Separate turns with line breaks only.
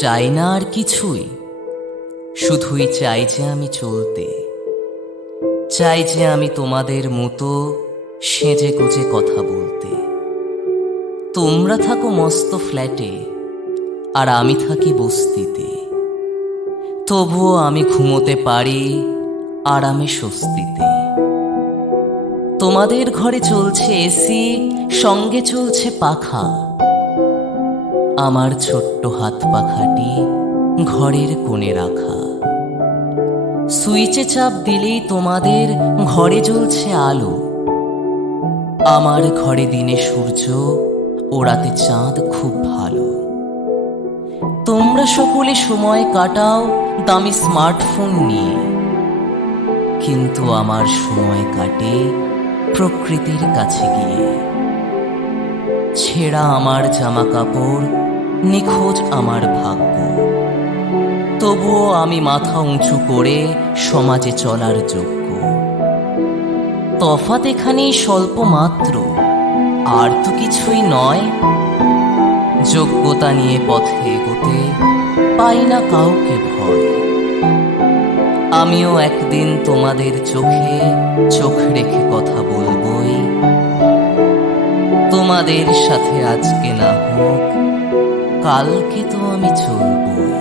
চাই না আর কিছুই, শুধুই চাই যে আমি চলতে। চাই যে আমি তোমাদের মতো সেজে গুজে কথা বলতে। তোমরা থাকো মস্ত ফ্ল্যাটে, আর আমি থাকি বস্তিতে। তবুও আমি ঘুমোতে পারি আরামে স্বস্তিতে। তোমাদের ঘরে চলছে এসি, সঙ্গে চলছে পাখা। আমার ছোট্ট হাত পাখাটি ঘরের কোণে রাখা। সুইচে চাপ দিলেই তোমাদের ঘরে জ্বলছে আলো। আমার ঘরে দিনে সূর্য ও রাতে চাঁদ খুব ভালো। তোমরা সকলে সময় কাটাও দামি স্মার্টফোন নিয়ে। কিন্তু আমার সময় কাটে প্রকৃতির কাছে গিয়ে। ছেঁড়া আমার জামা কাপড় নিখোঁজ আমার ভাগ্য। তবুও আমি মাথা উঁচু করে সমাজে চলার যোগ্য। তফাৎ এখানেই স্বল্প মাত্র, আর তো কিছুই নয়। যোগ্যতা নিয়ে পথে এগোতে পাই না কাউকে ভয়। আমিও একদিন তোমাদের চোখে চোখ রেখে কথা বলবই। তোমাদের সাথে আজকে না হোক কালকে তো আমি চলবই।